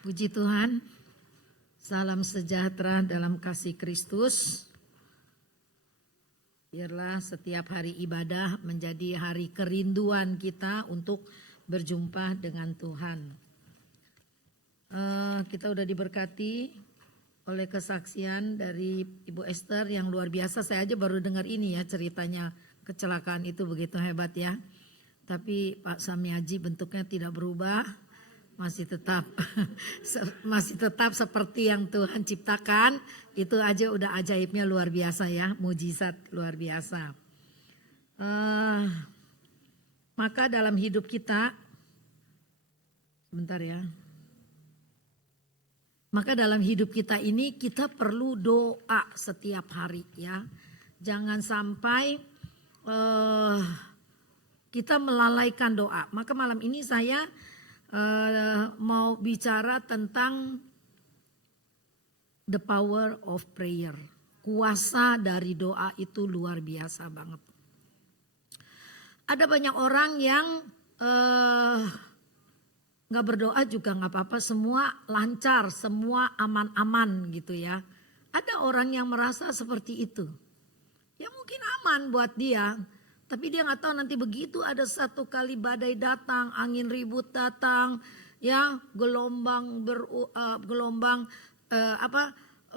Puji Tuhan, salam sejahtera dalam kasih Kristus. Biarlah setiap hari ibadah menjadi hari kerinduan kita untuk berjumpa dengan Tuhan. Kita udah diberkati oleh kesaksian dari Ibu Esther yang luar biasa. Saya aja baru dengar ini ya ceritanya, kecelakaan itu begitu hebat ya. Tapi Pak Samiaji bentuknya tidak berubah. Masih tetap seperti yang Tuhan ciptakan. Itu aja udah ajaibnya luar biasa ya, mujizat luar biasa. Maka dalam hidup kita, sebentar ya. Maka dalam hidup kita ini kita perlu doa setiap hari ya. Jangan sampai kita melalaikan doa. Maka malam ini saya mau bicara tentang the power of prayer. Kuasa dari doa itu luar biasa banget. Ada banyak orang yang gak berdoa juga gak apa-apa, semua lancar, semua aman-aman gitu ya. Ada orang yang merasa seperti itu. Ya mungkin aman buat dia. Tapi dia nggak tahu nanti begitu ada satu kali badai datang, angin ribut datang, ya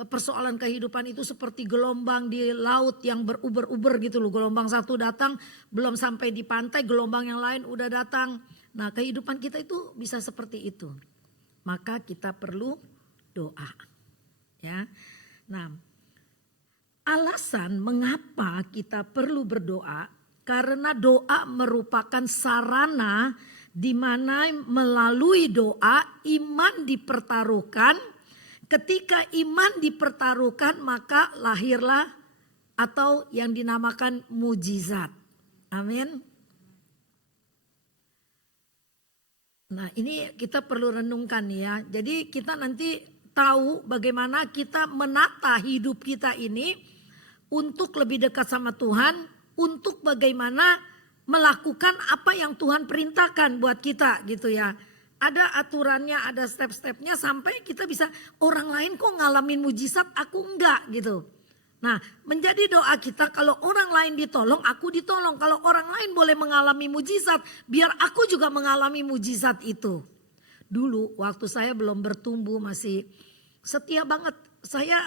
persoalan kehidupan itu seperti gelombang di laut yang beruber-uber gitu loh. Gelombang satu datang, belum sampai di pantai, gelombang yang lain udah datang. Nah kehidupan kita itu bisa seperti itu. Maka kita perlu doa, ya. Nah alasan mengapa kita perlu berdoa. Karena doa merupakan sarana di mana melalui doa iman dipertaruhkan. Ketika iman dipertaruhkan maka lahirlah atau yang dinamakan mujizat. Amin. Nah ini kita perlu renungkan ya. Jadi kita nanti tahu bagaimana kita menata hidup kita ini untuk lebih dekat sama Tuhan. Untuk bagaimana melakukan apa yang Tuhan perintahkan buat kita gitu ya. Ada aturannya, ada step-stepnya sampai kita bisa, orang lain kok ngalamin mujizat aku enggak gitu. Nah menjadi doa kita kalau orang lain ditolong aku ditolong. Kalau orang lain boleh mengalami mujizat biar aku juga mengalami mujizat itu. Dulu waktu saya belum bertumbuh masih setia banget. Saya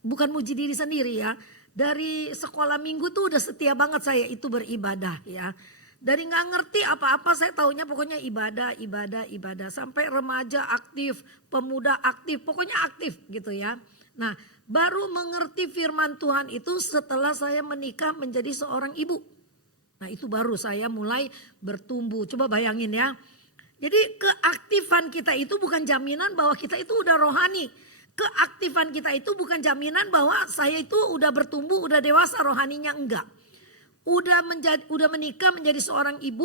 bukan muji diri sendiri ya. Dari sekolah minggu tuh udah setia banget saya itu beribadah ya. Dari gak ngerti apa-apa saya taunya pokoknya ibadah. Sampai remaja aktif, pemuda aktif, pokoknya aktif gitu ya. Nah baru mengerti firman Tuhan itu setelah saya menikah menjadi seorang ibu. Nah itu baru saya mulai bertumbuh. Coba bayangin ya. Jadi keaktifan kita itu bukan jaminan bahwa kita itu udah rohani. Keaktifan kita itu bukan jaminan bahwa saya itu udah bertumbuh, udah dewasa rohaninya, enggak. Udah menikah menjadi seorang ibu,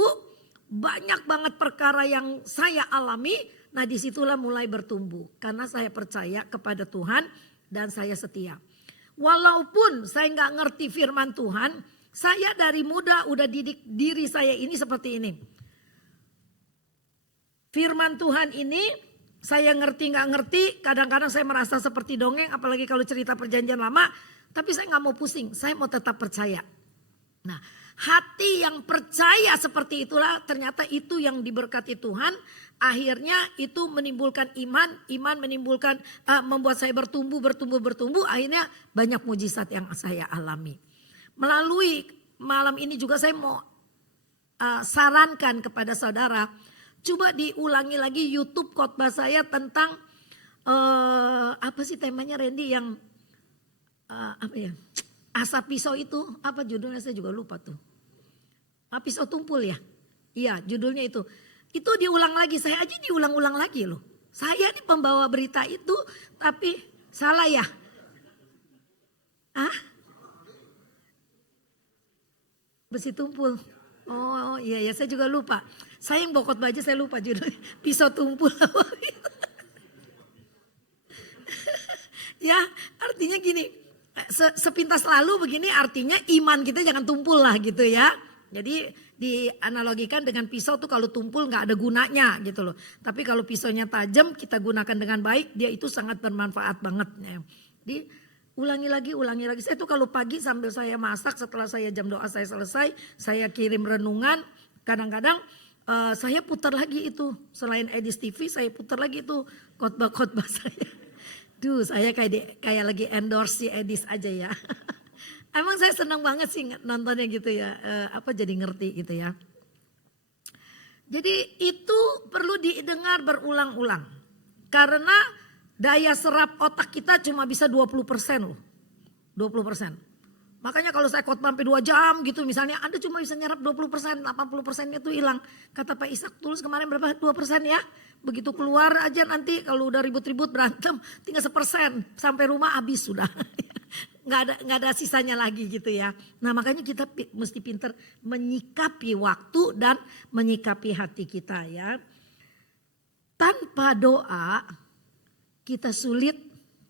banyak banget perkara yang saya alami. Nah disitulah mulai bertumbuh karena saya percaya kepada Tuhan dan saya setia. Walaupun saya nggak ngerti firman Tuhan, saya dari muda udah didik diri saya ini seperti ini. Firman Tuhan ini saya ngerti nggak ngerti, kadang-kadang saya merasa seperti dongeng, apalagi kalau cerita perjanjian lama. Tapi saya nggak mau pusing, saya mau tetap percaya. Nah hati yang percaya seperti itulah ternyata itu yang diberkati Tuhan. Akhirnya itu menimbulkan iman menimbulkan membuat saya bertumbuh. Akhirnya banyak mujizat yang saya alami. Melalui malam ini juga saya mau sarankan kepada saudara. Coba diulangi lagi YouTube khotbah saya tentang apa sih temanya Randy yang asap pisau itu, apa judulnya saya juga lupa tuh. Pisau tumpul ya. Iya, judulnya itu. Itu diulang lagi, saya aja diulang-ulang lagi loh. Saya di pembawa berita itu tapi salah ya. Besi tumpul. Oh iya ya, saya juga lupa. Saya yang bokot baju saya lupa judulnya. Pisau tumpul. Ya artinya gini. Sepintas lalu begini artinya iman kita jangan tumpul lah gitu ya. Jadi dianalogikan dengan pisau tuh kalau tumpul nggak ada gunanya gitu loh. Tapi kalau pisaunya tajam kita gunakan dengan baik, dia itu sangat bermanfaat banget. Jadi ulangi lagi. Saya tuh kalau pagi sambil saya masak, setelah saya jam doa saya selesai, saya kirim renungan. Kadang-kadang saya putar lagi itu, selain Edis TV saya putar lagi itu khotbah-khotbah saya. Duh, saya kayak lagi endorse si Edis aja ya. Emang saya senang banget sih nontonnya gitu ya. Jadi ngerti gitu ya. Jadi itu perlu didengar berulang-ulang. Karena daya serap otak kita cuma bisa 20% loh. 20%. Makanya kalau saya khotbah sampai 2 jam gitu misalnya, Anda cuma bisa nyerap 20%, 80%-nya itu hilang. Kata Pak Ishak Tulus kemarin berapa? 2% ya. Begitu keluar aja nanti kalau udah ribut-ribut berantem tinggal 1%. Sampai rumah habis sudah. Nggak ada sisanya lagi gitu ya. Nah makanya kita mesti pintar menyikapi waktu dan menyikapi hati kita ya. Tanpa doa kita sulit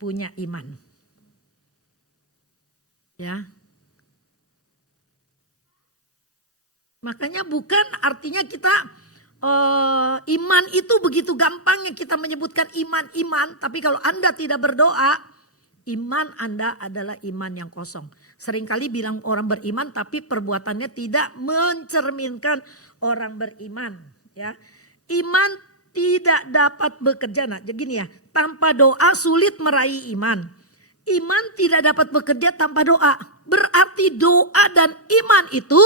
punya iman. Ya. Makanya bukan artinya kita iman itu begitu gampangnya kita menyebutkan iman. Tapi kalau Anda tidak berdoa, iman Anda adalah iman yang kosong. Seringkali bilang orang beriman tapi perbuatannya tidak mencerminkan orang beriman. Ya, iman tidak dapat bekerja. Nah gini ya, tanpa doa sulit meraih iman. Iman tidak dapat bekerja tanpa doa. Berarti doa dan iman itu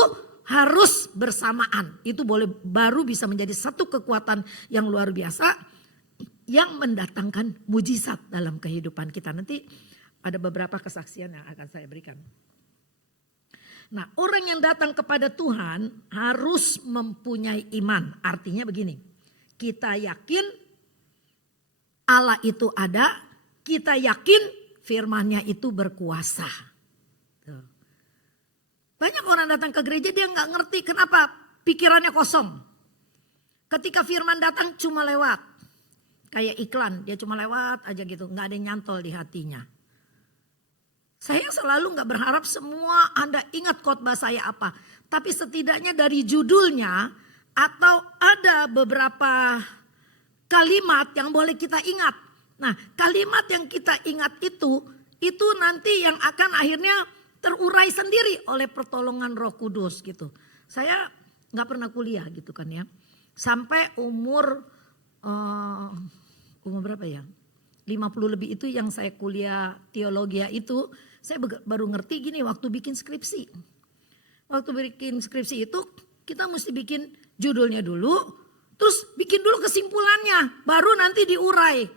harus bersamaan. Itu baru bisa menjadi satu kekuatan yang luar biasa yang mendatangkan mujizat dalam kehidupan kita. Nanti ada beberapa kesaksian yang akan saya berikan. Nah, orang yang datang kepada Tuhan harus mempunyai iman. Artinya begini, kita yakin Allah itu ada, kita yakin firman-Nya itu berkuasa. Banyak orang datang ke gereja dia nggak ngerti kenapa pikirannya kosong. Ketika firman datang cuma lewat. Kayak iklan dia cuma lewat aja gitu. Nggak ada yang nyantol di hatinya. Saya selalu nggak berharap semua Anda ingat khotbah saya apa. Tapi setidaknya dari judulnya atau ada beberapa kalimat yang boleh kita ingat. Nah kalimat yang kita ingat itu nanti yang akan akhirnya terurai sendiri oleh pertolongan Roh Kudus gitu. Saya nggak pernah kuliah gitu kan ya. Sampai umur berapa ya? 50 lebih itu yang saya kuliah teologi itu. Saya baru ngerti gini waktu bikin skripsi. Waktu bikin skripsi itu kita mesti bikin judulnya dulu. Terus bikin dulu kesimpulannya. Baru nanti diurai.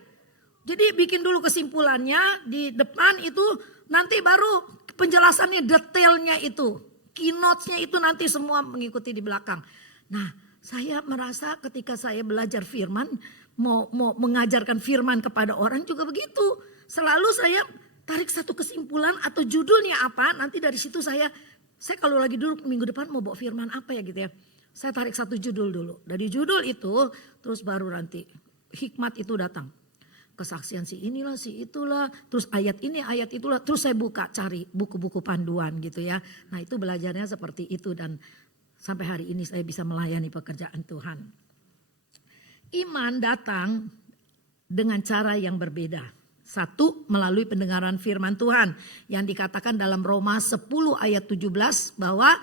Jadi bikin dulu kesimpulannya di depan itu nanti baru penjelasannya detailnya itu. Keynote-nya itu nanti semua mengikuti di belakang. Nah saya merasa ketika saya belajar firman. Mau mengajarkan firman kepada orang juga begitu. Selalu saya tarik satu kesimpulan atau judulnya apa. Nanti dari situ saya kalau lagi dulu minggu depan mau bawa firman apa ya gitu ya. Saya tarik satu judul dulu. Dari judul itu terus baru nanti hikmat itu datang. Kesaksian si inilah si itulah. Terus ayat ini ayat itulah. Terus saya buka cari buku-buku panduan gitu ya. Nah itu belajarnya seperti itu. Dan sampai hari ini saya bisa melayani pekerjaan Tuhan. Iman datang dengan cara yang berbeda. Satu, melalui pendengaran firman Tuhan. Yang dikatakan dalam Roma 10 ayat 17 bahwa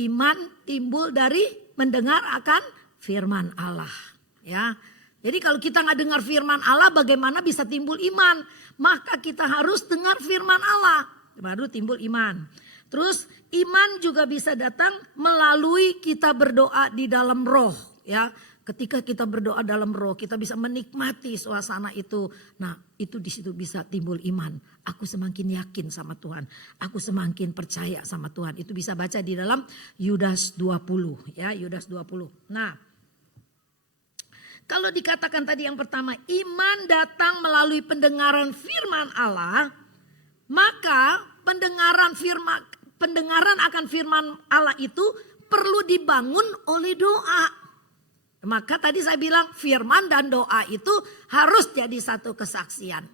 iman timbul dari mendengar akan firman Allah. Ya, jadi kalau kita nggak dengar firman Allah bagaimana bisa timbul iman? Maka kita harus dengar firman Allah. Baru timbul iman. Terus iman juga bisa datang melalui kita berdoa di dalam roh. Ya, ketika kita berdoa dalam roh kita bisa menikmati suasana itu. Nah itu di situ bisa timbul iman. Aku semakin yakin sama Tuhan. Aku semakin percaya sama Tuhan. Itu bisa baca di dalam Yudas 20. Ya, Yudas 20. Nah. Kalau dikatakan tadi yang pertama, iman datang melalui pendengaran firman Allah, maka pendengaran akan firman Allah itu perlu dibangun oleh doa. Maka tadi saya bilang firman dan doa itu harus jadi satu kesaksian.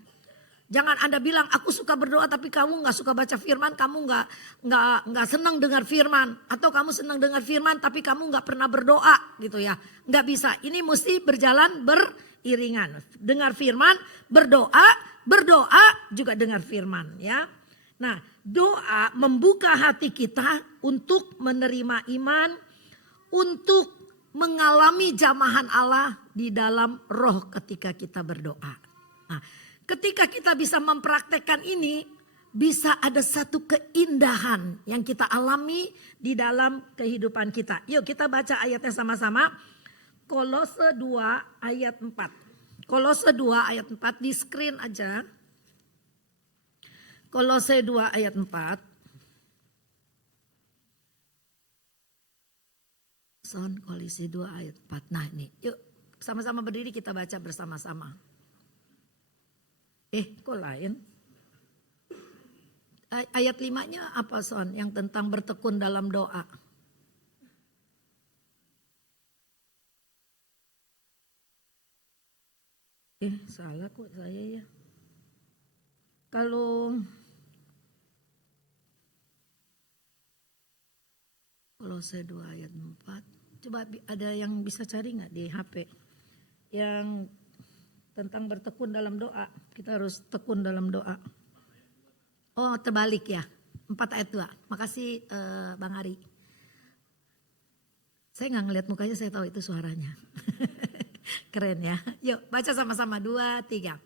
Jangan Anda bilang aku suka berdoa tapi kamu nggak suka baca firman, kamu nggak senang dengar firman, atau kamu senang dengar firman tapi kamu nggak pernah berdoa gitu ya. Nggak bisa. Ini mesti berjalan beriringan. Dengar firman, berdoa juga dengar firman ya. Nah, doa membuka hati kita untuk menerima iman, untuk mengalami jamahan Allah di dalam roh ketika kita berdoa. Nah, ketika kita bisa mempraktekkan ini, bisa ada satu keindahan yang kita alami di dalam kehidupan kita. Yuk kita baca ayatnya sama-sama. Kolose 2 ayat 4. Kolose 2 ayat 4 di screen aja. Kolose 2 ayat 4. Kolose 2 ayat 4. Nah ini, yuk sama-sama berdiri kita baca bersama-sama. Kok lain? Ayat 5-nya apa Son? Yang tentang bertekun dalam doa. Salah kok saya ya. Kalau Kolose 2 ayat 4. Coba ada yang bisa cari nggak di HP? Yang tentang bertekun dalam doa. Kita harus tekun dalam doa. Oh terbalik ya. 4 ayat 2. Makasih Bang Ari. Saya nggak ngeliat mukanya, saya tahu itu suaranya. Keren ya. Yuk baca sama-sama 2, 3.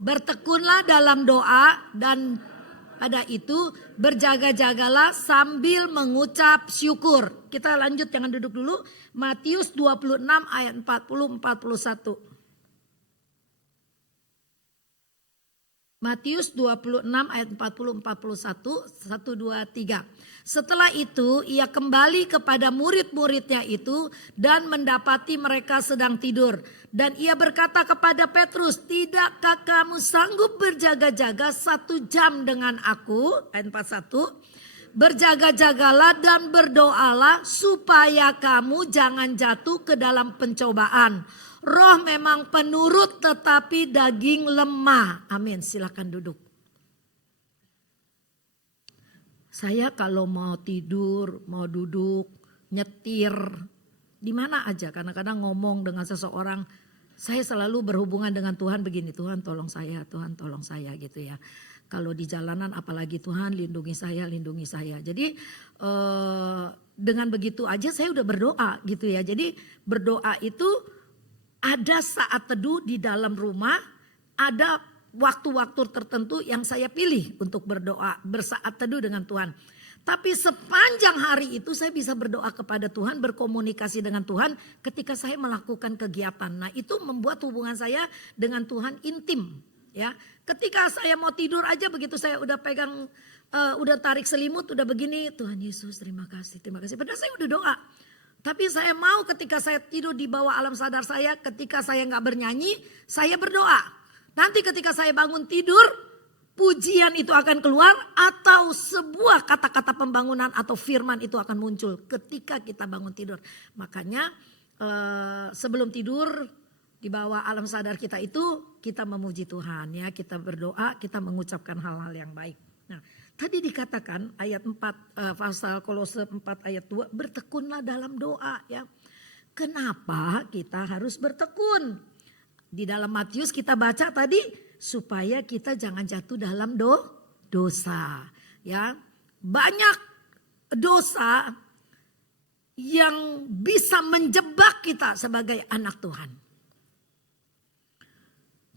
Bertekunlah dalam doa dan pada itu berjaga-jagalah sambil mengucap syukur. Kita lanjut, jangan duduk dulu. Matius 26 ayat 40-41. Matius 26 ayat 40-41, 1, 2, 3. Setelah itu ia kembali kepada murid-muridnya itu dan mendapati mereka sedang tidur. Dan ia berkata kepada Petrus, tidakkah kamu sanggup berjaga-jaga 1 jam dengan aku? Ayat 41. Berjaga-jagalah dan berdoalah supaya kamu jangan jatuh ke dalam pencobaan. Roh memang penurut tetapi daging lemah. Amin, silakan duduk. Saya kalau mau tidur, mau duduk, nyetir, di mana aja kadang-kadang ngomong dengan seseorang, saya selalu berhubungan dengan Tuhan begini, Tuhan tolong saya gitu ya. Kalau di jalanan apalagi Tuhan lindungi saya. Jadi dengan begitu aja saya udah berdoa gitu ya. Jadi berdoa itu ada saat teduh di dalam rumah, ada waktu-waktu tertentu yang saya pilih untuk berdoa, bersaat teduh dengan Tuhan. Tapi sepanjang hari itu saya bisa berdoa kepada Tuhan, berkomunikasi dengan Tuhan ketika saya melakukan kegiatan. Nah itu membuat hubungan saya dengan Tuhan intim. Ya, ketika saya mau tidur aja begitu saya udah pegang, udah tarik selimut, udah begini, Tuhan Yesus terima kasih. Padahal saya udah doa. Tapi saya mau ketika saya tidur di bawah alam sadar saya, ketika saya gak bernyanyi, saya berdoa. Nanti ketika saya bangun tidur, pujian itu akan keluar atau sebuah kata-kata pembangunan atau firman itu akan muncul ketika kita bangun tidur. Makanya sebelum tidur di bawah alam sadar kita itu kita memuji Tuhan ya, kita berdoa, kita mengucapkan hal-hal yang baik. Nah, tadi dikatakan ayat 4 pasal Kolose 4 ayat 2, bertekunlah dalam doa ya. Kenapa kita harus bertekun? Di dalam Matius kita baca tadi supaya kita jangan jatuh dalam dosa ya. Banyak dosa yang bisa menjebak kita sebagai anak Tuhan.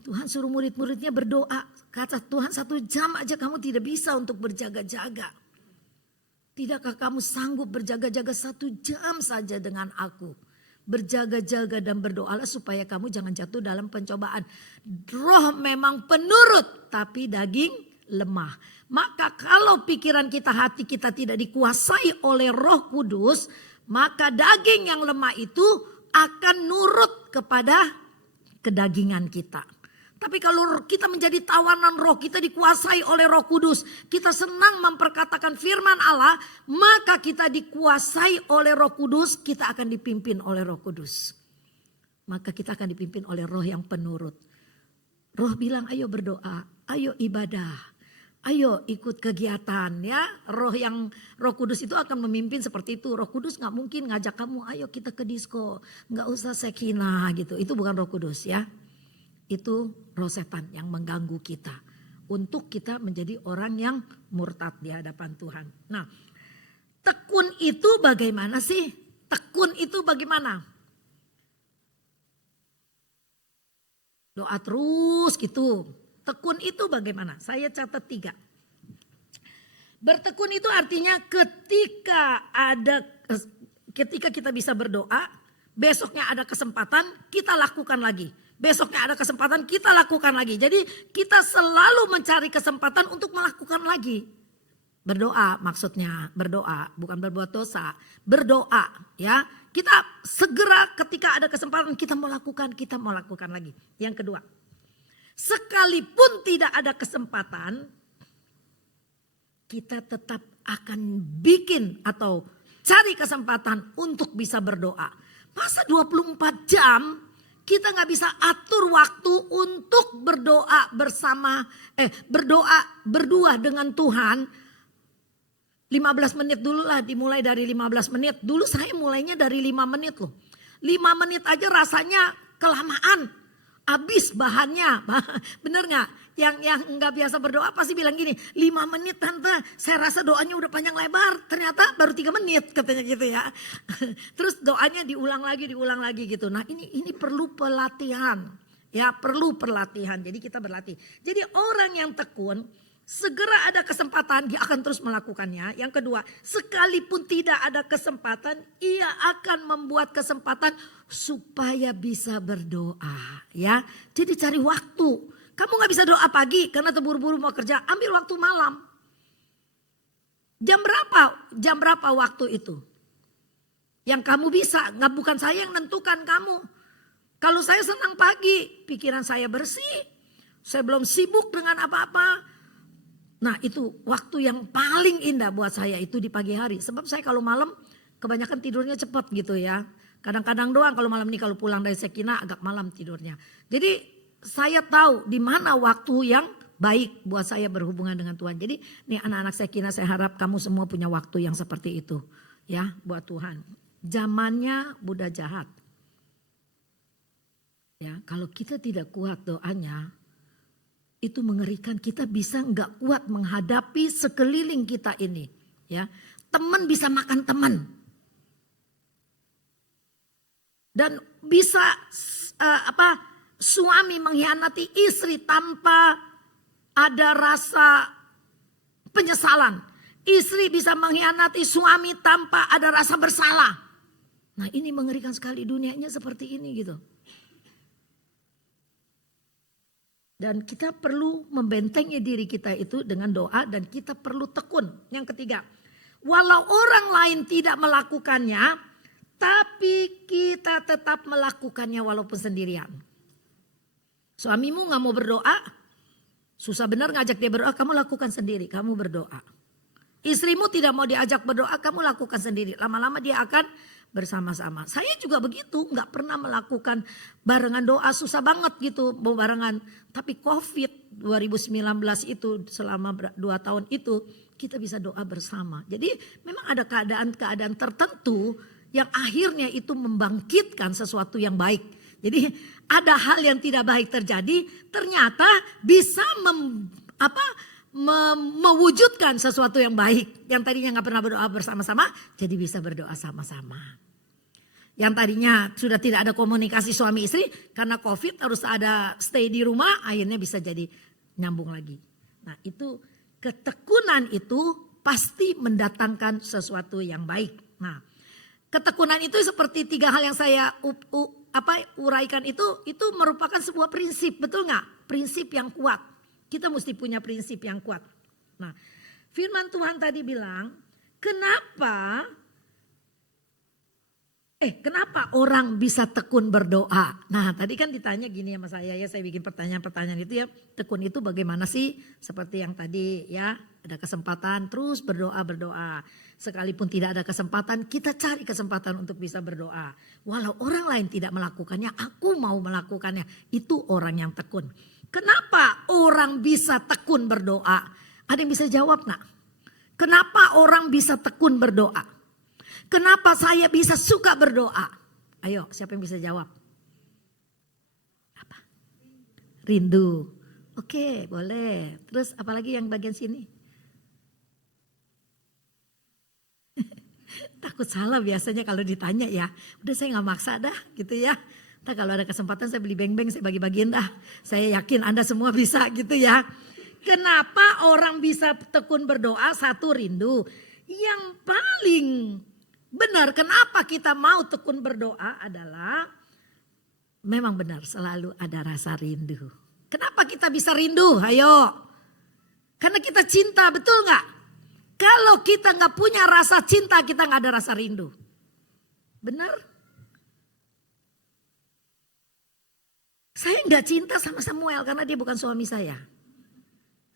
Tuhan suruh murid-muridnya berdoa. Kata Tuhan 1 jam aja kamu tidak bisa untuk berjaga-jaga. Tidakkah kamu sanggup berjaga-jaga 1 jam saja dengan aku? Berjaga-jaga dan berdoalah supaya kamu jangan jatuh dalam pencobaan. Roh memang penurut tapi daging lemah. Maka kalau pikiran kita, hati kita tidak dikuasai oleh Roh Kudus, maka daging yang lemah itu akan nurut kepada kedagingan kita. Tapi kalau kita menjadi tawanan roh, kita dikuasai oleh Roh Kudus, kita senang memperkatakan firman Allah, maka kita dikuasai oleh Roh Kudus, kita akan dipimpin oleh Roh Kudus. Maka kita akan dipimpin oleh roh yang penurut. Roh bilang ayo berdoa, ayo ibadah. Ayo ikut kegiatan ya. Roh Kudus itu akan memimpin seperti itu. Roh Kudus gak mungkin ngajak kamu ayo kita ke disco. Gak usah Sekinah gitu. Itu bukan Roh Kudus ya. Itu roh setan yang mengganggu kita. Untuk kita menjadi orang yang murtad di hadapan Tuhan. Nah, tekun itu bagaimana sih? Tekun itu bagaimana? Doa terus gitu. Tekun itu bagaimana? Saya catat 3. Bertekun itu artinya ketika kita bisa berdoa, besoknya ada kesempatan kita lakukan lagi. Besoknya ada kesempatan kita lakukan lagi. Jadi kita selalu mencari kesempatan untuk melakukan lagi. Berdoa maksudnya, berdoa bukan berbuat dosa. Berdoa ya. Kita segera ketika ada kesempatan kita mau lakukan lagi. Yang kedua, sekalipun tidak ada kesempatan, kita tetap akan bikin atau cari kesempatan untuk bisa berdoa. Masa 24 jam kita gak bisa atur waktu untuk berdoa berdua dengan Tuhan. 15 menit dulu lah, dimulai dari 15 menit. Dulu saya mulainya dari 5 menit loh. 5 menit aja rasanya kelamaan. Habis bahannya. Bener gak? Yang gak biasa berdoa pasti bilang gini. 5 menit tante, saya rasa doanya udah panjang lebar. Ternyata baru 3 menit katanya gitu ya. Terus doanya diulang lagi gitu. Nah ini perlu pelatihan. Ya perlu pelatihan. Jadi kita berlatih. Jadi orang yang tekun, segera ada kesempatan dia akan terus melakukannya. Yang kedua, sekalipun tidak ada kesempatan, ia akan membuat kesempatan supaya bisa berdoa. Ya, jadi cari waktu. Kamu gak bisa doa pagi karena terburu-buru mau kerja, ambil waktu malam. Jam berapa waktu itu? Yang kamu bisa, bukan saya yang nentukan kamu. Kalau saya senang pagi, pikiran saya bersih, saya belum sibuk dengan apa-apa. Nah itu waktu yang paling indah buat saya itu di pagi hari. Sebab saya kalau malam kebanyakan tidurnya cepat gitu ya. Kadang-kadang doang kalau malam ini kalau pulang dari Sekinah agak malam tidurnya. Jadi saya tahu di mana waktu yang baik buat saya berhubungan dengan Tuhan. Jadi nih anak-anak Sekinah saya harap kamu semua punya waktu yang seperti itu. Ya buat Tuhan. Zamannya Buddha jahat. Ya kalau kita tidak kuat doanya, itu mengerikan. Kita bisa nggak kuat menghadapi sekeliling kita ini. Ya, teman bisa makan teman. Dan bisa suami mengkhianati istri tanpa ada rasa penyesalan. Istri bisa mengkhianati suami tanpa ada rasa bersalah. Nah ini mengerikan sekali, dunianya seperti ini gitu. Dan kita perlu membentengi diri kita itu dengan doa dan kita perlu tekun. Yang ketiga, walau orang lain tidak melakukannya, tapi kita tetap melakukannya walaupun sendirian. Suamimu gak mau berdoa, susah benar ngajak dia berdoa, kamu lakukan sendiri, kamu berdoa. Istrimu tidak mau diajak berdoa, kamu lakukan sendiri. Lama-lama dia akan bersama-sama. Saya juga begitu, nggak pernah melakukan barengan doa, susah banget gitu barengan. Tapi COVID 2019 itu selama 2 tahun itu kita bisa doa bersama. Jadi memang ada keadaan-keadaan tertentu yang akhirnya itu membangkitkan sesuatu yang baik. Jadi ada hal yang tidak baik terjadi, ternyata bisa mewujudkan sesuatu yang baik. Yang tadinya gak pernah berdoa bersama-sama, jadi bisa berdoa sama-sama. Yang tadinya sudah tidak ada komunikasi suami istri, karena COVID harus ada stay di rumah, akhirnya bisa jadi nyambung lagi. Nah itu ketekunan itu pasti mendatangkan sesuatu yang baik. Nah ketekunan itu seperti 3 hal yang saya uraikan itu merupakan sebuah prinsip, betul gak? Prinsip yang kuat. Kita mesti punya prinsip yang kuat. Nah, firman Tuhan tadi bilang, kenapa orang bisa tekun berdoa? Nah, tadi kan ditanya gini sama saya bikin pertanyaan-pertanyaan itu ya, tekun itu bagaimana sih? Seperti yang tadi ya, ada kesempatan terus berdoa. Sekalipun tidak ada kesempatan, kita cari kesempatan untuk bisa berdoa. Walau orang lain tidak melakukannya, aku mau melakukannya. Itu orang yang tekun. Kenapa orang bisa tekun berdoa? Ada yang bisa jawab gak? Kenapa orang bisa tekun berdoa? Kenapa saya bisa suka berdoa? Ayo, siapa yang bisa jawab? Apa? Rindu. Oke, boleh. Terus apalagi yang bagian sini? Takut salah biasanya kalau ditanya ya. Udah saya gak maksa dah gitu ya. Ntar kalau ada kesempatan saya beli beng-beng, saya bagi-bagiin dah. Saya yakin Anda semua bisa gitu ya. Kenapa orang bisa tekun berdoa? Satu, rindu. Yang paling benar kenapa kita mau tekun berdoa adalah memang benar selalu ada rasa rindu. Kenapa kita bisa rindu? Ayo. Karena kita cinta, betul gak? Kalau kita gak punya rasa cinta, kita gak ada rasa rindu. Benar? Saya gak cinta sama Samuel karena dia bukan suami saya.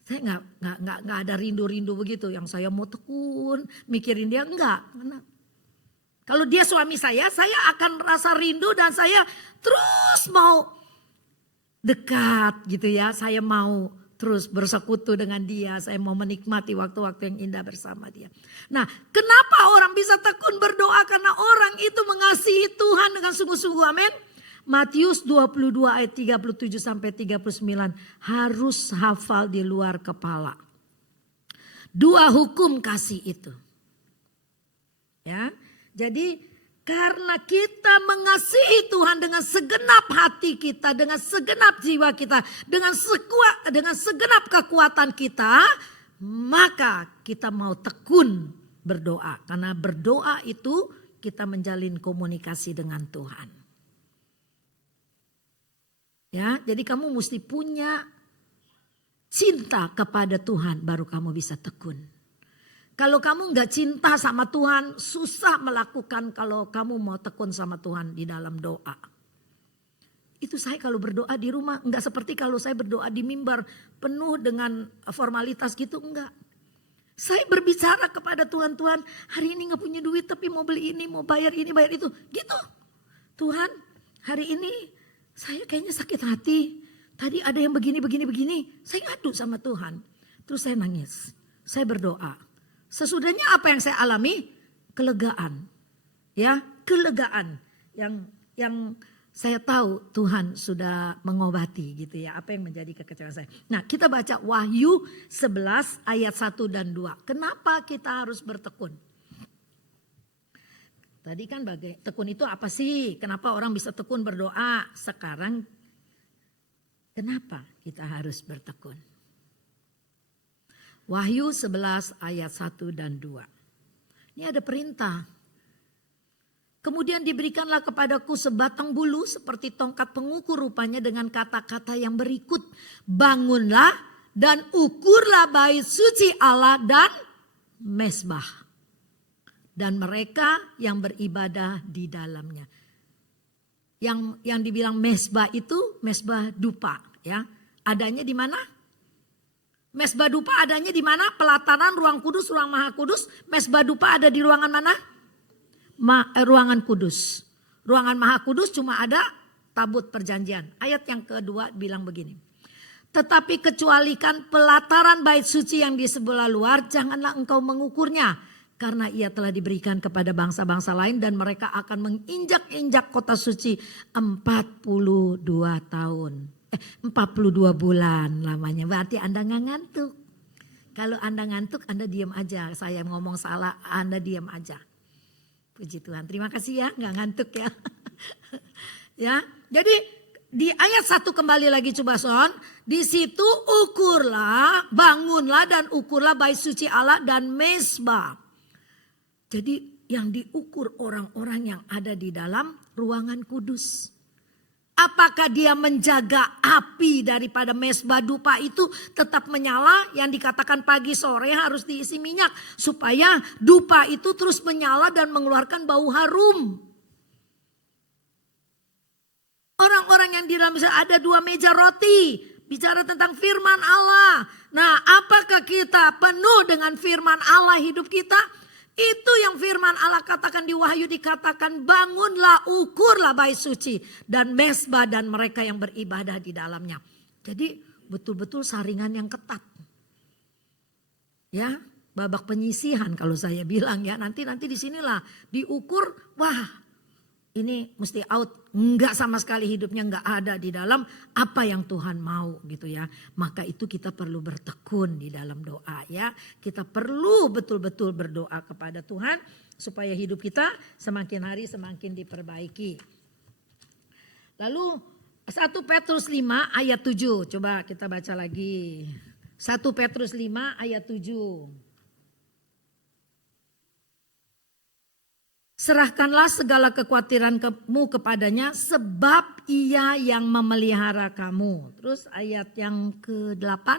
Saya nggak ada rindu-rindu begitu yang saya mau tekun mikirin dia, enggak. Kalau dia suami saya akan rasa rindu dan saya terus mau dekat gitu ya. Saya mau terus bersekutu dengan dia, saya mau menikmati waktu-waktu yang indah bersama dia. Nah, kenapa orang bisa tekun berdoa? Karena orang itu mengasihi Tuhan dengan sungguh-sungguh, amin. Matius 22 ayat 37 sampai 39 harus hafal di luar kepala. Dua hukum kasih itu. Ya. Jadi karena kita mengasihi Tuhan dengan segenap hati kita, dengan segenap jiwa kita, dengan segenap kekuatan kita, maka kita mau tekun berdoa. Karena berdoa itu kita menjalin komunikasi dengan Tuhan. Ya, jadi kamu mesti punya cinta kepada Tuhan baru kamu bisa tekun. Kalau kamu nggak cinta sama Tuhan, susah melakukan kalau kamu mau tekun sama Tuhan di dalam doa. Itu saya kalau berdoa di rumah nggak seperti kalau saya berdoa di mimbar penuh dengan formalitas gitu, enggak. Saya berbicara kepada Tuhan, Tuhan hari ini nggak punya duit tapi mau beli ini, mau bayar ini, bayar itu, gitu. Tuhan hari ini saya kayaknya sakit hati. Tadi ada yang begini. Saya ngadu sama Tuhan. Terus saya nangis. Saya berdoa. Sesudahnya apa yang saya alami? Kelegaan. Ya, kelegaan. Yang saya tahu Tuhan sudah mengobati gitu ya. Apa yang menjadi kekecewaan saya. Nah, kita baca Wahyu 11 ayat 1 dan 2. Kenapa kita harus bertekun? Tadi kan tekun itu apa sih? Kenapa orang bisa tekun berdoa? Sekarang kenapa kita harus bertekun? Wahyu 11 ayat 1 dan 2. Ini ada perintah. Kemudian diberikanlah kepadaku sebatang bulu seperti tongkat pengukur rupanya dengan kata-kata yang berikut. Bangunlah dan ukurlah bait suci Allah dan mezbah. Dan mereka yang beribadah di dalamnya. Yang dibilang mezbah itu mezbah dupa ya. Adanya di mana? Mezbah dupa adanya di mana? Pelataran, ruang kudus, ruang maha kudus. Mezbah dupa ada di ruangan mana? Ruangan kudus. Ruangan maha kudus cuma ada tabut perjanjian. Ayat yang kedua bilang begini. Tetapi kecualikan pelataran bait suci yang di sebelah luar, janganlah engkau mengukurnya. Karena ia telah diberikan kepada bangsa-bangsa lain dan mereka akan menginjak-injak kota suci 42 tahun. 42 bulan lamanya. Berarti Anda nggak ngantuk. Kalau Anda ngantuk Anda diam aja. Saya ngomong salah Anda diam aja. Puji Tuhan. Terima kasih ya nggak ngantuk ya. Ya. Jadi di ayat 1 kembali lagi coba Son. Di situ ukurlah, bangunlah dan ukurlah bait suci Allah dan mezbah. Jadi yang diukur orang-orang yang ada di dalam ruangan kudus. Apakah dia menjaga api daripada mezbah dupa itu tetap menyala? Yang dikatakan pagi sore harus diisi minyak. Supaya dupa itu terus menyala dan mengeluarkan bau harum. Orang-orang yang di dalam ada 2 meja roti. Bicara tentang firman Allah. Nah, apakah kita penuh dengan firman Allah hidup kita? Itu yang firman Allah katakan di Wahyu, dikatakan bangunlah, ukurlah bait suci dan mezbah dan mereka yang beribadah di dalamnya. Jadi betul-betul saringan yang ketat. Ya, babak penyisihan kalau saya bilang ya. Nanti disinilah diukur, wah ini mesti out. Enggak sama sekali hidupnya enggak ada di dalam apa yang Tuhan mau gitu ya. Maka itu kita perlu bertekun di dalam doa ya. Kita perlu betul-betul berdoa kepada Tuhan supaya hidup kita semakin hari semakin diperbaiki. Lalu 1 Petrus 5 ayat 7. Coba kita baca lagi. 1 Petrus 5 ayat 7. Serahkanlah segala kekhawatiran kamu kepadanya sebab ia yang memelihara kamu. Terus ayat yang ke-8.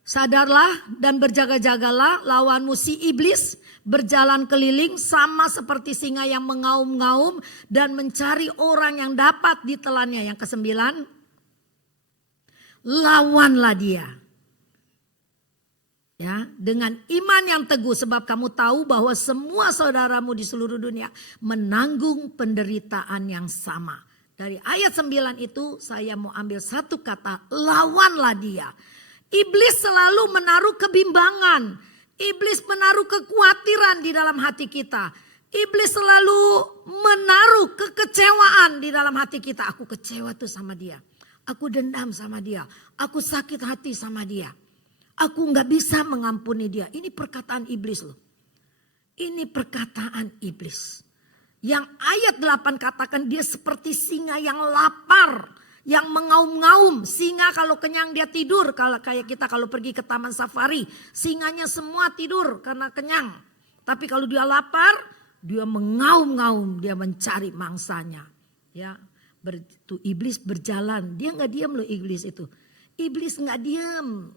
Sadarlah dan berjaga-jagalah, lawanmu si iblis berjalan keliling sama seperti singa yang mengaum-ngaum dan mencari orang yang dapat ditelannya. Yang ke-9, lawanlah dia. Ya, dengan iman yang teguh sebab kamu tahu bahwa semua saudaramu di seluruh dunia menanggung penderitaan yang sama. Dari ayat 9 itu saya mau ambil satu kata, lawanlah dia. Iblis selalu menaruh kebimbangan. Iblis menaruh kekhawatiran di dalam hati kita. Iblis selalu menaruh kekecewaan di dalam hati kita. Aku kecewa tuh sama dia. Aku dendam sama dia. Aku sakit hati sama dia. Aku gak bisa mengampuni dia. Ini perkataan iblis loh. Ini perkataan iblis. Yang ayat 8 katakan dia seperti singa yang lapar. Yang mengaum-ngaum. Singa kalau kenyang dia tidur. Kalau kayak kita kalau pergi ke taman safari. Singanya semua tidur karena kenyang. Tapi kalau dia lapar, dia mengaum-ngaum. Dia mencari mangsanya. Ya, itu iblis berjalan. Dia gak diam loh iblis itu. Iblis gak diam.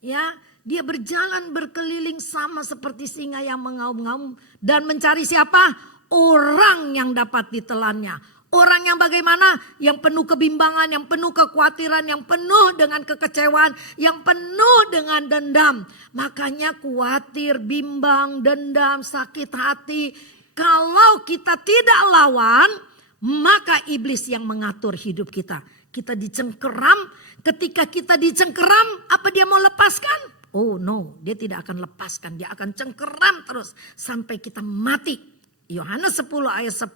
Ya, dia berjalan berkeliling sama seperti singa yang mengaum-ngaum dan mencari siapa? Orang yang dapat ditelannya. Orang yang bagaimana? Yang penuh kebimbangan, yang penuh kekhawatiran, yang penuh dengan kekecewaan, yang penuh dengan dendam. Makanya khawatir, bimbang, dendam, sakit hati. Kalau kita tidak lawan, maka iblis yang mengatur hidup kita. Kita dicengkeram. Ketika kita dicengkeram, apa dia mau lepaskan? Oh no, dia tidak akan lepaskan. Dia akan cengkeram terus sampai kita mati. Yohanes 10 ayat 10.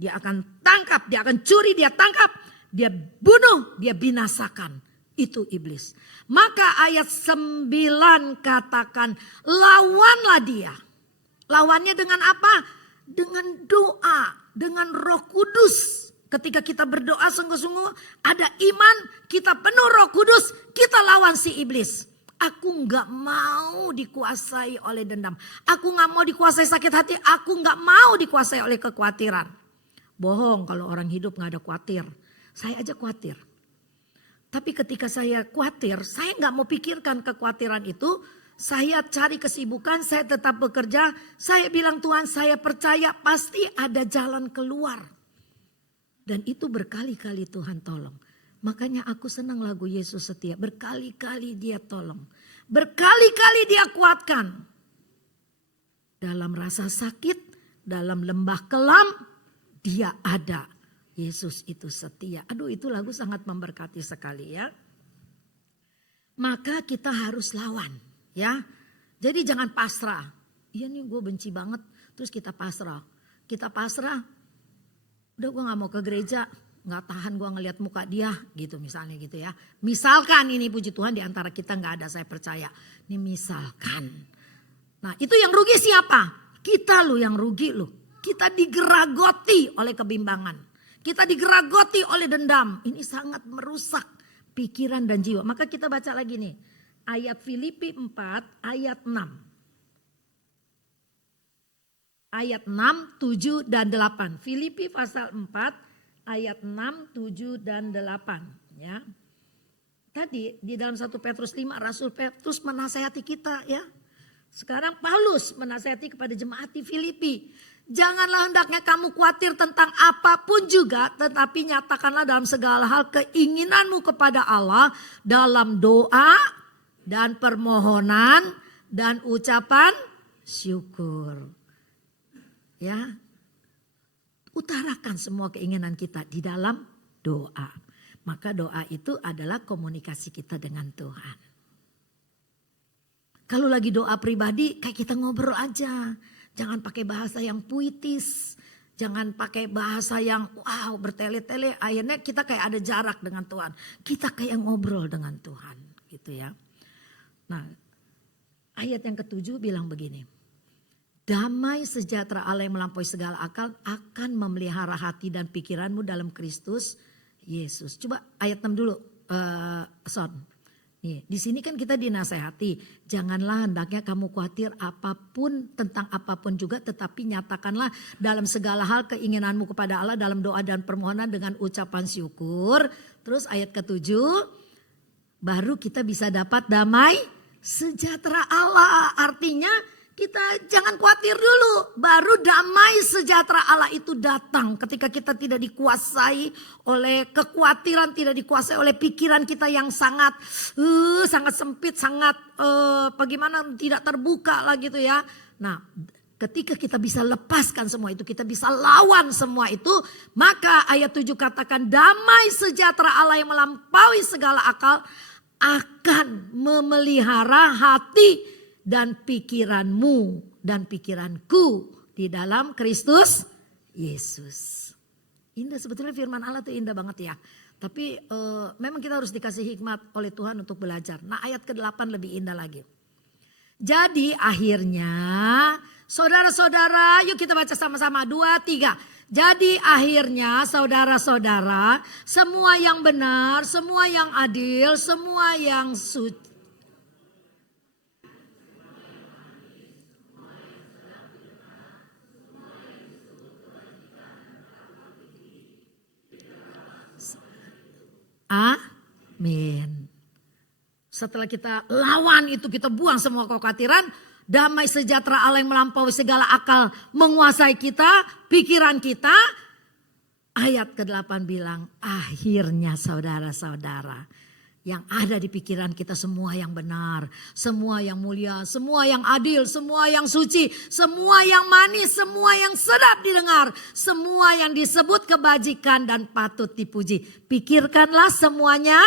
Dia akan tangkap, dia akan curi, dia tangkap. Dia bunuh, dia binasakan. Itu iblis. Maka ayat 9 katakan, lawanlah dia. Lawannya dengan apa? Dengan doa, dengan Roh Kudus. Ketika kita berdoa sungguh-sungguh, ada iman, kita penuh Roh Kudus, kita lawan si iblis. Aku gak mau dikuasai oleh dendam. Aku gak mau dikuasai sakit hati, aku gak mau dikuasai oleh kekhawatiran. Bohong kalau orang hidup gak ada khawatir. Saya aja khawatir. Tapi ketika saya khawatir, saya gak mau pikirkan kekhawatiran itu. Saya cari kesibukan, saya tetap bekerja. Saya bilang Tuhan, saya percaya pasti ada jalan keluar. Dan itu berkali-kali Tuhan tolong. Makanya aku senang lagu Yesus Setia. Berkali-kali dia tolong. Berkali-kali dia kuatkan. Dalam rasa sakit, dalam lembah kelam, dia ada. Yesus itu setia. Aduh, itu lagu sangat memberkati sekali ya. Maka kita harus lawan ya. Jadi jangan pasrah. Iya nih gue benci banget. Terus kita pasrah. Kita pasrah. Udah gue gak mau ke gereja, gak tahan gue ngeliat muka dia gitu misalnya gitu ya. Misalkan ini puji Tuhan di antara kita gak ada saya percaya. Ini misalkan. Nah itu yang rugi siapa? Kita loh yang rugi loh. Kita digeragoti oleh kebimbangan. Kita digeragoti oleh dendam. Ini sangat merusak pikiran dan jiwa. Maka kita baca lagi nih. Ayat Filipi 4 ayat 6. Ayat 6, 7, dan 8. Filipi pasal 4 ayat 6, 7, dan 8. Ya. Tadi di dalam 1 Petrus 5 Rasul Petrus menasihati kita ya. Sekarang Paulus menasihati kepada jemaat di Filipi. Janganlah hendaknya kamu khawatir tentang apapun juga. Tetapi nyatakanlah dalam segala hal keinginanmu kepada Allah. Dalam doa dan permohonan dan ucapan syukur. Ya, utarakan semua keinginan kita di dalam doa. Maka doa itu adalah komunikasi kita dengan Tuhan. Kalau lagi doa pribadi kayak kita ngobrol aja. Jangan pakai bahasa yang puitis. Jangan pakai bahasa yang wow bertele-tele. Akhirnya kita kayak ada jarak dengan Tuhan. Kita kayak ngobrol dengan Tuhan gitu ya. Nah ayat yang ke-7 bilang begini. Damai sejahtera Allah yang melampaui segala akal akan memelihara hati dan pikiranmu dalam Kristus Yesus. Coba ayat 6 dulu, Son. Nih, di sini kan kita dinasehati, janganlah hendaknya kamu khawatir apapun tentang apapun juga, tetapi nyatakanlah dalam segala hal keinginanmu kepada Allah dalam doa dan permohonan dengan ucapan syukur. Terus ayat ke-7, baru kita bisa dapat damai sejahtera Allah. Artinya kita jangan khawatir dulu, baru damai sejahtera Allah itu datang ketika kita tidak dikuasai oleh kekhawatiran, tidak dikuasai oleh pikiran kita yang sangat sempit, sangat bagaimana tidak terbuka lah gitu ya. Nah, ketika kita bisa lepaskan semua itu, kita bisa lawan semua itu, maka ayat 7 katakan damai sejahtera Allah yang melampaui segala akal akan memelihara hati dan pikiranmu dan pikiranku di dalam Kristus Yesus. Indah sebetulnya firman Allah itu indah banget ya. Tapi memang kita harus dikasih hikmat oleh Tuhan untuk belajar. Nah ayat ke-8 lebih indah lagi. Jadi akhirnya saudara-saudara, yuk kita baca sama-sama 2, 3. Jadi akhirnya saudara-saudara, semua yang benar, semua yang adil, semua yang suci. Amin. Setelah kita lawan itu, kita buang semua kekhawatiran, damai sejahtera Allah yang melampaui segala akal menguasai kita, pikiran kita. Ayat ke-8 bilang, akhirnya saudara-saudara, yang ada di pikiran kita semua yang benar, semua yang mulia, semua yang adil, semua yang suci, semua yang manis, semua yang sedap didengar, semua yang disebut kebajikan dan patut dipuji. Pikirkanlah semuanya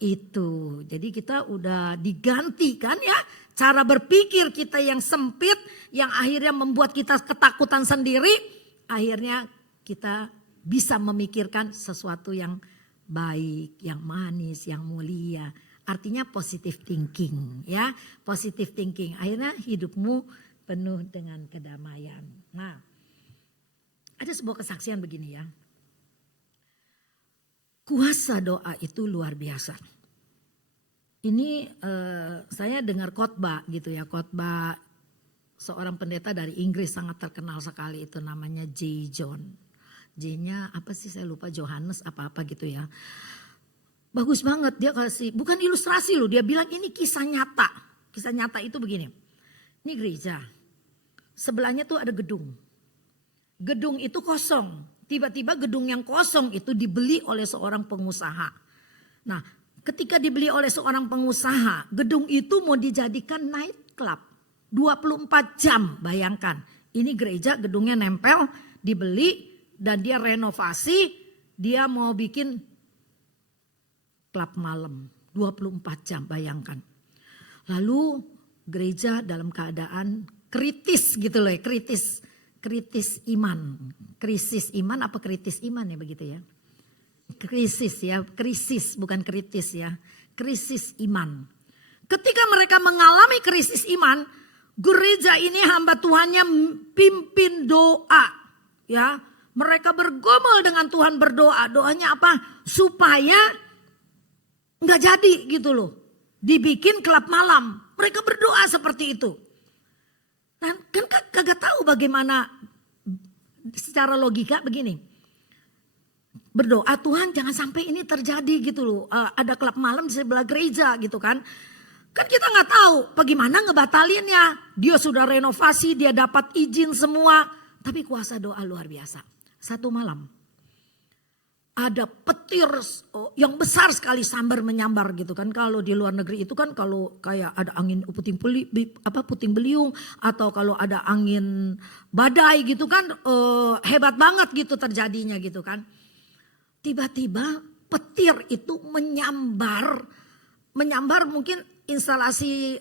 itu. Jadi kita udah digantikan ya cara berpikir kita yang sempit, yang akhirnya membuat kita ketakutan sendiri, akhirnya kita bisa memikirkan sesuatu yang baik, yang manis, yang mulia. Artinya positive thinking ya. Positive thinking. Akhirnya hidupmu penuh dengan kedamaian. Nah, ada sebuah kesaksian begini ya. Kuasa doa itu luar biasa. Ini saya dengar khotbah gitu ya. Khotbah seorang pendeta dari Inggris sangat terkenal sekali, itu namanya J. John. J-nya apa sih saya lupa, Johannes apa-apa gitu ya. Bagus banget dia kasih, bukan ilustrasi loh, dia bilang ini kisah nyata. Kisah nyata itu begini. Ini gereja, sebelahnya tuh ada gedung. Gedung itu kosong, tiba-tiba gedung yang kosong itu dibeli oleh seorang pengusaha. Nah ketika dibeli oleh seorang pengusaha, gedung itu mau dijadikan night club. 24 jam bayangkan. Ini gereja gedungnya nempel, dibeli. Dan dia renovasi, dia mau bikin klub malam 24 jam, bayangkan. Lalu gereja dalam keadaan kritis gitu loh, kritis iman. Krisis iman apa kritis iman ya begitu ya. Krisis ya, krisis bukan kritis ya. Krisis iman. Ketika mereka mengalami krisis iman, gereja ini hamba Tuhannya pimpin doa ya. Mereka bergumul dengan Tuhan, berdoa. Doanya apa? Supaya nggak jadi gitu loh. Dibikin klub malam. Mereka berdoa seperti itu. Dan kan kagak tahu bagaimana secara logika begini. Berdoa Tuhan jangan sampai ini terjadi gitu loh. Ada klub malam di sebelah gereja gitu kan. Kan kita nggak tahu bagaimana ngebatalinnya. Dia sudah renovasi, dia dapat izin semua. Tapi kuasa doa luar biasa. Satu malam ada petir yang besar sekali sambar menyambar gitu kan. Kalau di luar negeri itu kan kalau kayak ada angin puting beliung atau kalau ada angin badai gitu kan hebat banget gitu terjadinya gitu kan. Tiba-tiba petir itu menyambar mungkin instalasi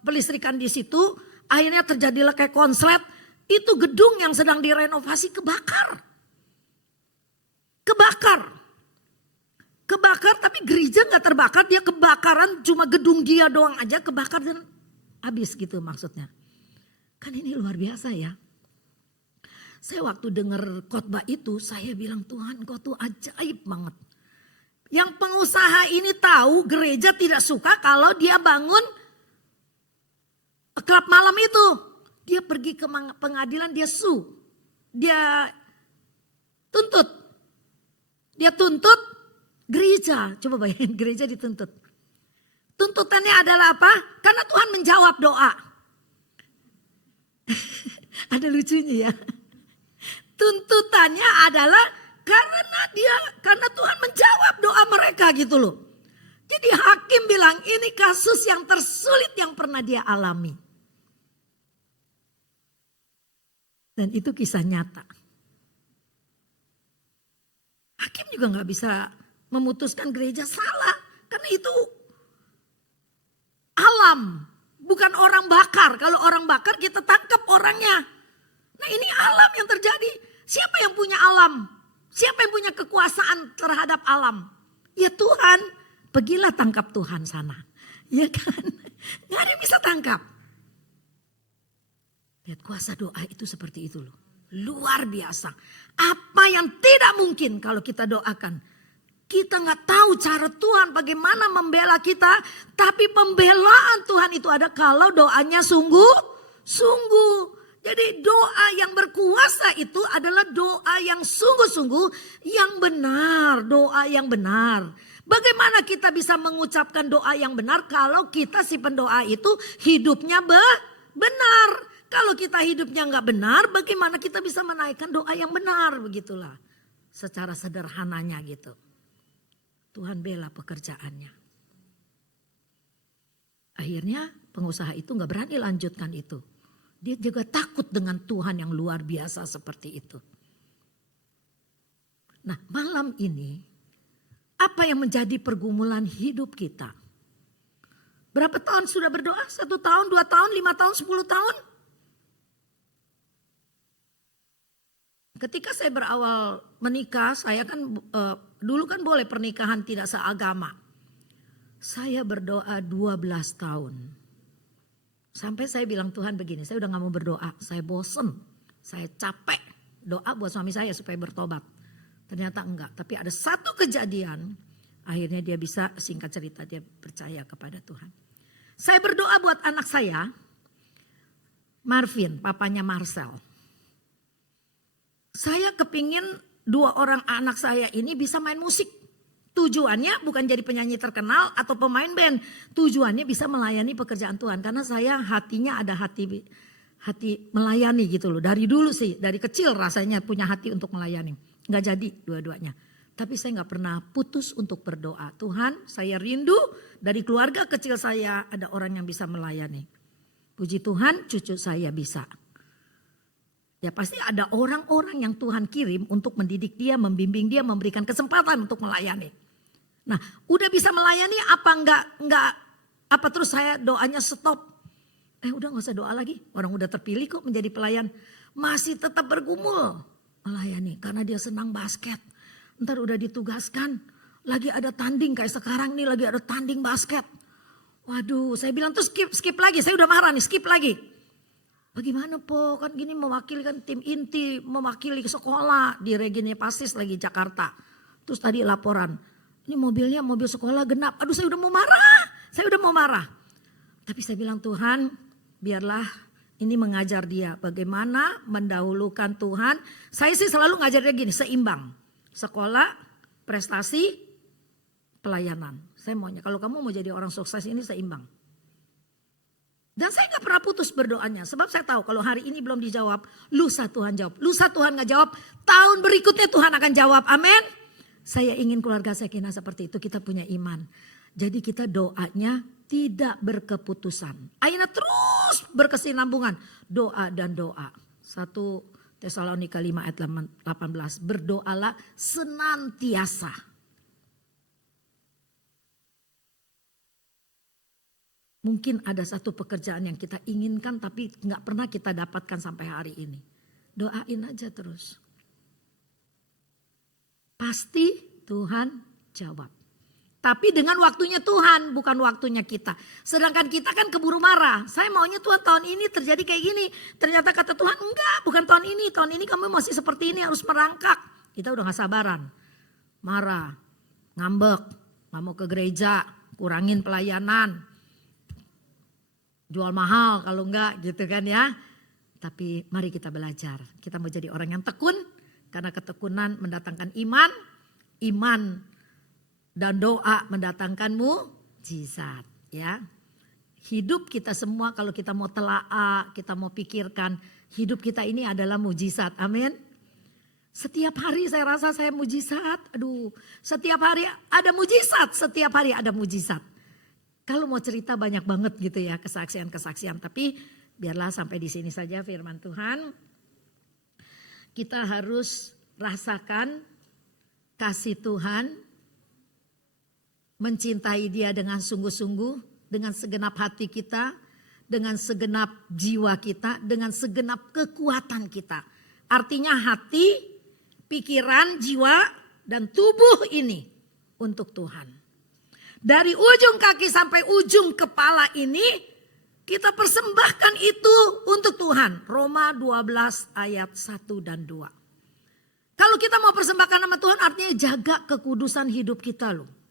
pelistrikan di situ. Akhirnya terjadilah kayak konslet. Itu gedung yang sedang direnovasi kebakar. Kebakar tapi gereja gak terbakar. Dia kebakaran cuma gedung dia doang aja kebakar dan habis gitu maksudnya. Kan ini luar biasa ya. Saya waktu dengar khotbah itu saya bilang Tuhan kau tuh ajaib banget. Yang pengusaha ini tahu gereja tidak suka kalau dia bangun klub malam itu. Dia pergi ke pengadilan, dia sue. Dia tuntut gereja. Coba bayangin gereja dituntut. Tuntutannya adalah apa? Karena Tuhan menjawab doa. Ada lucunya ya. Tuntutannya adalah karena Tuhan menjawab doa mereka gitu loh. Jadi hakim bilang ini kasus yang tersulit yang pernah dia alami. Dan itu kisah nyata. Hakim juga gak bisa memutuskan gereja salah. Karena itu alam. Bukan orang bakar. Kalau orang bakar kita tangkap orangnya. Nah ini alam yang terjadi. Siapa yang punya alam? Siapa yang punya kekuasaan terhadap alam? Ya Tuhan. Pergilah tangkap Tuhan sana. Ya kan? Gak ada yang bisa tangkap. Lihat kuasa doa itu seperti itu loh. Luar biasa. Apa yang tidak mungkin kalau kita doakan. Kita gak tahu cara Tuhan bagaimana membela kita. Tapi pembelaan Tuhan itu ada kalau doanya sungguh-sungguh. Jadi doa yang berkuasa itu adalah doa yang sungguh-sungguh. Yang benar, doa yang benar. Bagaimana kita bisa mengucapkan doa yang benar kalau kita si pendoa itu hidupnya benar. Kalau kita hidupnya nggak benar, bagaimana kita bisa menaikkan doa yang benar? Begitulah secara sederhananya gitu. Tuhan bela pekerjaannya. Akhirnya pengusaha itu nggak berani lanjutkan itu. Dia juga takut dengan Tuhan yang luar biasa seperti itu. Nah malam ini, apa yang menjadi pergumulan hidup kita? Berapa tahun sudah berdoa? 1 tahun, 2 tahun, 5 tahun, 10 tahun? Ketika saya berawal menikah, saya kan dulu kan boleh pernikahan tidak seagama. Saya berdoa 12 tahun. Sampai saya bilang Tuhan begini, saya udah gak mau berdoa, saya bosen, saya capek doa buat suami saya supaya bertobat. Ternyata enggak, tapi ada satu kejadian, akhirnya dia bisa singkat cerita dia percaya kepada Tuhan. Saya berdoa buat anak saya, Marvin, papanya Marcel. Saya kepingin 2 orang anak saya ini bisa main musik. Tujuannya bukan jadi penyanyi terkenal atau pemain band. Tujuannya bisa melayani pekerjaan Tuhan. Karena saya hatinya ada hati melayani gitu loh. Dari dulu sih, dari kecil rasanya punya hati untuk melayani. Gak jadi dua-duanya. Tapi saya gak pernah putus untuk berdoa. Tuhan, saya rindu dari keluarga kecil saya ada orang yang bisa melayani. Puji Tuhan, cucu saya bisa. Ya pasti ada orang-orang yang Tuhan kirim untuk mendidik dia, membimbing dia, memberikan kesempatan untuk melayani. Nah, udah bisa melayani apa terus saya doanya stop. Udah gak usah doa lagi. Orang udah terpilih kok menjadi pelayan. Masih tetap bergumul melayani karena dia senang basket. Ntar udah ditugaskan, lagi ada tanding kayak sekarang nih lagi ada tanding basket. Waduh, saya bilang tuh skip lagi. Saya udah marah nih, skip lagi. Bagaimana po, kan gini mewakili kan tim inti, mewakili sekolah di Regina Pacis lagi Jakarta. Terus tadi laporan, ini mobilnya mobil sekolah genap. Aduh saya udah mau marah. Tapi saya bilang Tuhan biarlah ini mengajar dia bagaimana mendahulukan Tuhan. Saya sih selalu ngajar dia gini, seimbang. Sekolah, prestasi, pelayanan. Saya maunya kalau kamu mau jadi orang sukses ini seimbang. Dan saya gak pernah putus berdoanya. Sebab saya tahu kalau hari ini belum dijawab, lusa Tuhan jawab. Lusa Tuhan gak jawab, tahun berikutnya Tuhan akan jawab. Amin. Saya ingin keluarga Shekinah seperti itu, kita punya iman. Jadi kita doanya tidak berkeputusan. Aina terus berkesinambungan. Doa dan doa. 1 Tesalonika 5 ayat 18. Berdoalah senantiasa. Mungkin ada satu pekerjaan yang kita inginkan tapi gak pernah kita dapatkan sampai hari ini. Doain aja terus. Pasti Tuhan jawab. Tapi dengan waktunya Tuhan, bukan waktunya kita. Sedangkan kita kan keburu marah. Saya maunya Tuhan tahun ini terjadi kayak gini. Ternyata kata Tuhan, enggak, bukan tahun ini. Tahun ini kamu masih seperti ini, harus merangkak. Kita udah gak sabaran. Marah, ngambek, gak mau ke gereja, kurangin pelayanan. Jual mahal kalau enggak gitu kan ya. Tapi mari kita belajar. Kita mau jadi orang yang tekun. Karena ketekunan mendatangkan iman. Iman dan doa mendatangkan mujizat ya. Hidup kita semua kalau kita mau telaah, kita mau pikirkan, hidup kita ini adalah mujizat. Amin. Setiap hari saya rasa saya mujizat. Aduh, setiap hari ada mujizat, setiap hari ada mujizat. Kalau mau cerita banyak banget gitu ya, kesaksian-kesaksian, tapi biarlah sampai di sini saja firman Tuhan. Kita harus rasakan kasih Tuhan, mencintai Dia dengan sungguh-sungguh, dengan segenap hati kita, dengan segenap jiwa kita, dengan segenap kekuatan kita. Artinya hati, pikiran, jiwa, dan tubuh ini untuk Tuhan. Dari ujung kaki sampai ujung kepala ini kita persembahkan itu untuk Tuhan. Roma 12 ayat 1 dan 2. Kalau kita mau persembahkan nama Tuhan artinya jaga kekudusan hidup kita loh.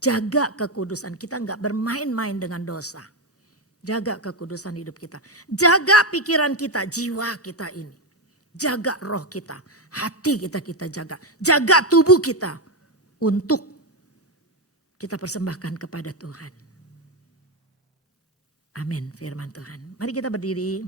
Jaga kekudusan, kita nggak bermain-main dengan dosa. Jaga kekudusan hidup kita. Jaga pikiran kita, jiwa kita ini. Jaga roh kita, hati kita jaga. Jaga tubuh kita untuk kita persembahkan kepada Tuhan. Amin firman Tuhan. Mari kita berdiri.